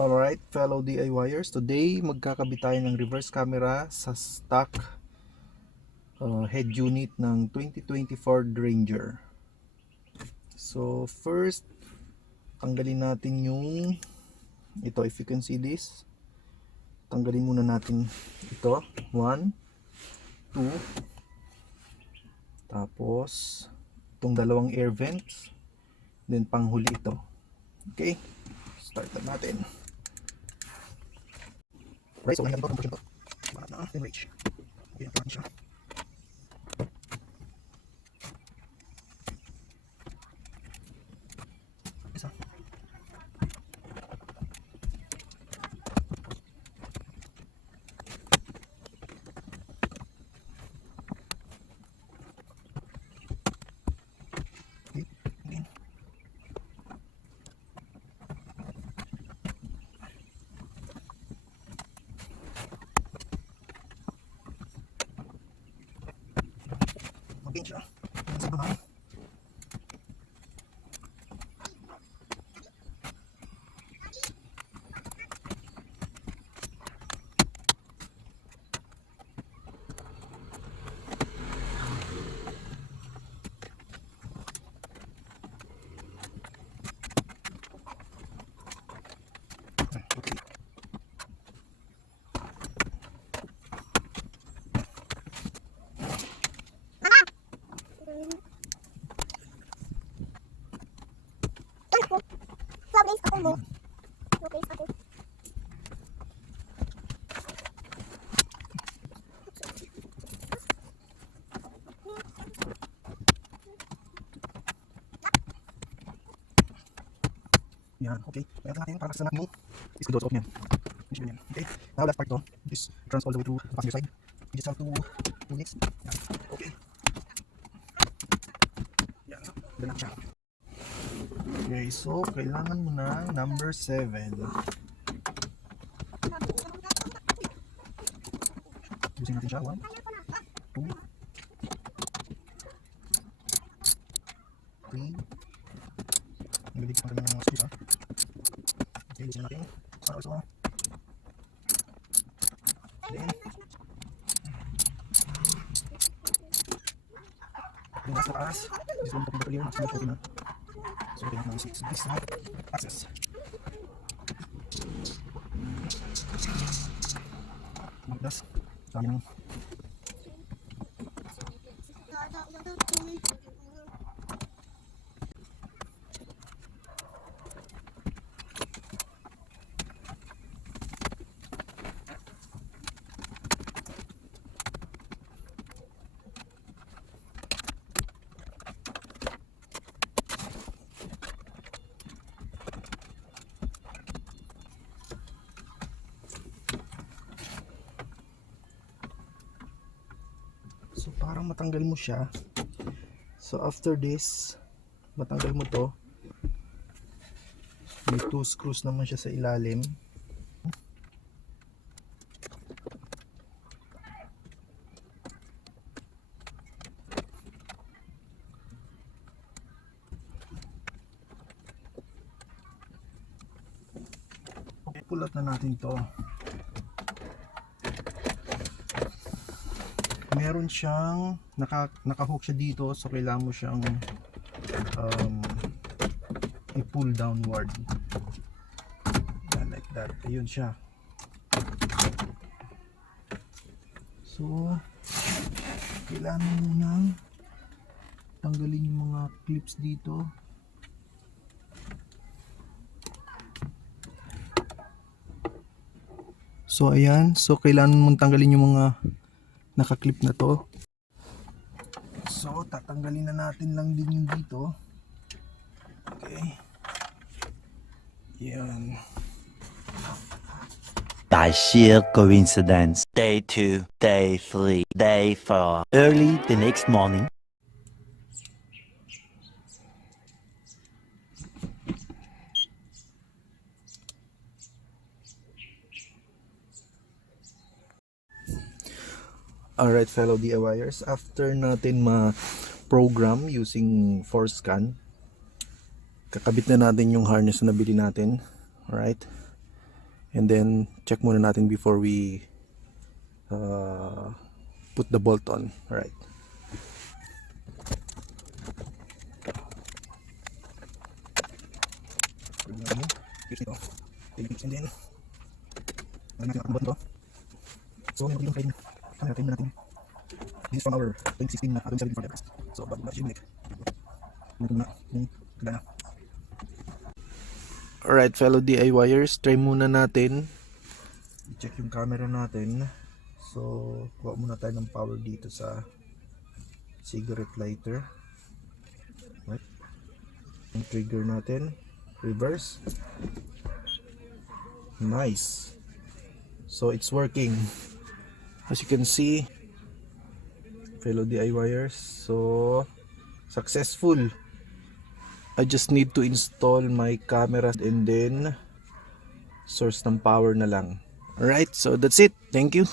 Alright, fellow DIYers, today magkakabit tayo ng reverse camera sa stock head unit ng 2024 Ranger. So first, tanggalin natin yung ito. If you can see this, tanggalin muna natin ito. 1, 2, tapos itong dalawang air vents, then panghuli ito. Okay, start na natin. Right, so ngayon natin ito, compression ito. Banat na, then range. Okay, natin siya. Isa. Okay, again. Mag-gain siya. Sa baba. Okay. Yan, okay. Kaya natin para sa natin yung screw doors off yan. Okay. Now last part to, this runs all the way to the passenger side. You just have to do next. Yan. Okay. Yan. Ganun siya. Okay, so kailangan mo na number 7. Using natin siya. 1, 2, 3. Nagligit pa rin ng mga screws, ha. Okay, using natin. So also, then yung nasa taas, this one papunta yun, actually okay na. So kailangan namin 6 this side access. Magdas sabi ng so parang matanggal mo siya. So after this, matanggal mo to. May 2 screws naman siya sa ilalim. Okay, pull out na natin to. Meron siyang naka-hook siya dito, so kailangan mo siyang i-pull downward. Yeah, like that. Ayun siya. So kailangan mo nang tanggalin yung mga clips dito. So ayan, so kailangan mong tanggalin yung mga naka-clip na to. So tatanggalin na natin lang din yung dito. Okay. Yan. By sheer coincidence, day 2, day 3, day 4, early the next morning. Alright, fellow DIYers, after natin ma-program using force scan, kakabit na natin yung harness na nabili natin. Alright, And then check muna natin before we put the bolt on. Alright. Here's nito. And then natin ang button to. So meron yung frame. Frame na natin. This is from our 2016 na 2017 Ford. So bago na siya balik. Ito na yung kagana. Alright fellow DIYers, try muna natin i-check yung camera natin. So kuha muna tayo ng power dito sa cigarette lighter. Right. Yung trigger natin, reverse. Nice. So it's working. As you can see, fellow DIYers, so successful. I just need to install my camera and then source ng power na lang. Alright, so that's it. Thank you.